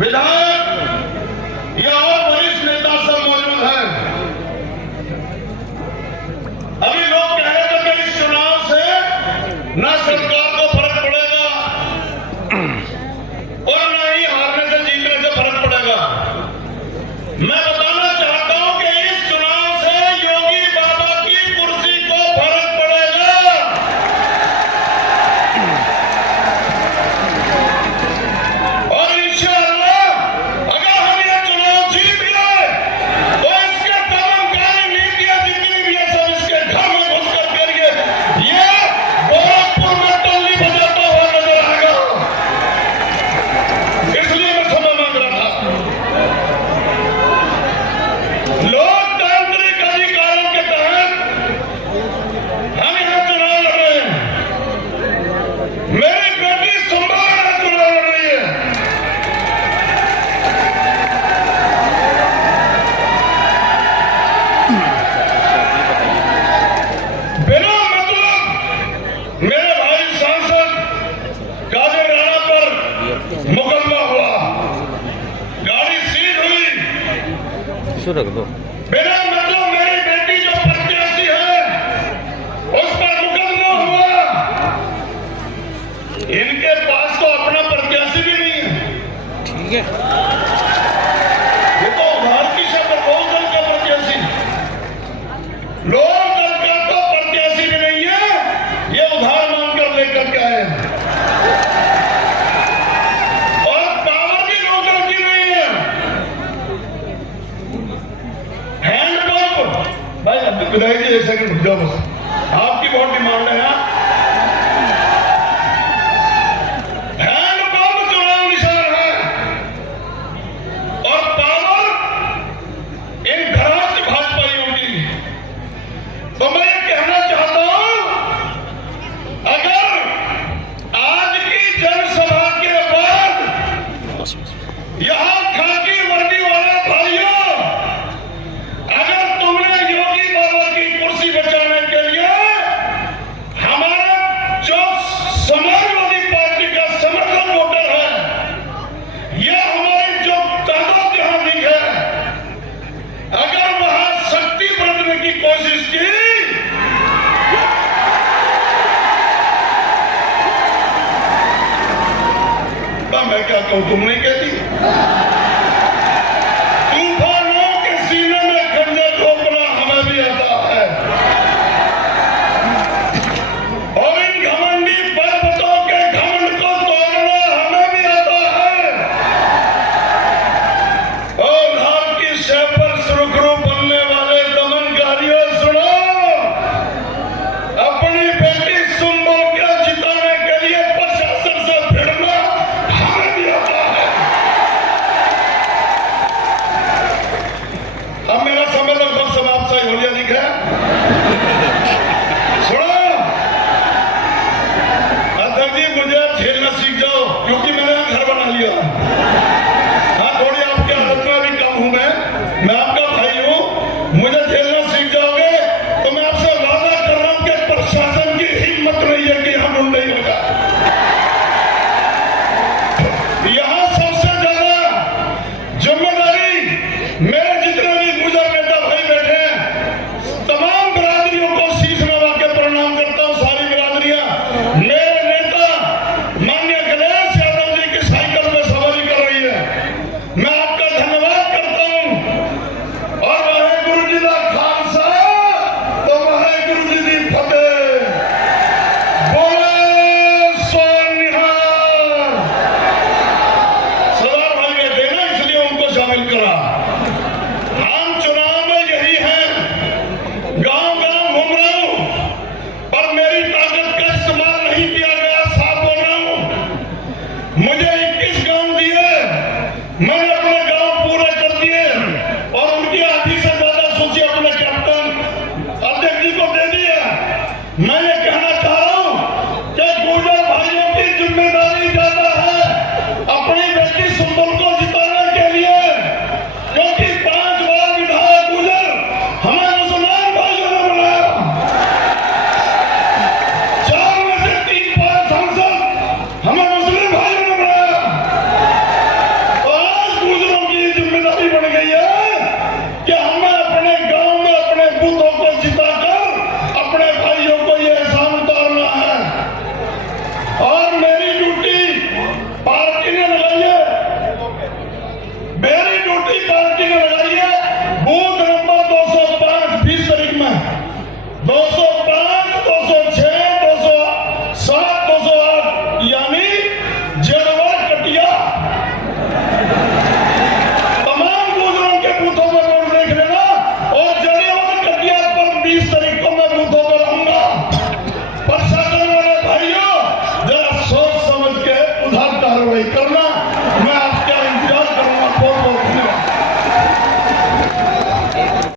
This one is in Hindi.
विधायक या और वरिष्ठ नेता सब मौजूद हैं। अभी लोग कह रहे थे कि इस चुनाव से न सरकार को फर्क पड़ेगा और न ही हारने से जीतने से फर्क पड़ेगा। मैं बताना चाहता हूं कि इस चुनाव से योगी बाबा की कुर्सी को फर्क पड़ेगा। और इंशाअल्लाह अगर हम ये चुनाव जीत गए तो इसके दमनकारी नीतियां जितनी भी है सब इसके घर में घुसकर करिए। ये गोरखपुर में टोली बजाता हुआ नजर आएगा। इसलिए मैं क्षमा मांग रहा था। लोकतांत्रिक अधिकारों के तहत हम यहां चुनाव लड़ रहे हैं। मेरी बेटी संभाल चुनाव लड़ रही है। बिना मतलब मेरे भाई सांसद कादिर राणा पर मुकदमा हुआ, गाड़ी सीज हुई। शुरू रख दो। बिना मतलब मेरी बेटी जो प्रत्याशी है उस पर मुकदमा हुआ। इनके पास तो अपना प्रत्याशी भी नहीं है। ठीक है, ये तो भारतीय शब्द लोक दल का प्रत्याशी, लोक दल का तो प्रत्याशी भी नहीं है। ये उधार मांगकर लेकर के आए हैं और पावर भी लोक दल की नहीं है। हैंडपंप भाई, अब विधायक जी एक सेकंड रुक जाओ बस, आपकी बहुत डिमांड है। यहाँ हैंडपंप चुनाव निशान है और पावर इन घराट भाजपाइयों की। तो मैं ये कहना चाहता हूं, अगर आज की जनसभा के बाद यहां खाकी वर्दी वाले भाइयों, अगर तुमने योगी बाबा की कुर्सी बचाने के लिए हमारा जो समाजवादी पार्टी का समर्थन वोटर है, यह हमारी जो ताकत यहां दिख है, अगर वहां शक्ति बरतने की कोशिश की तो मैं क्या कहूं, तुम नहीं कहती।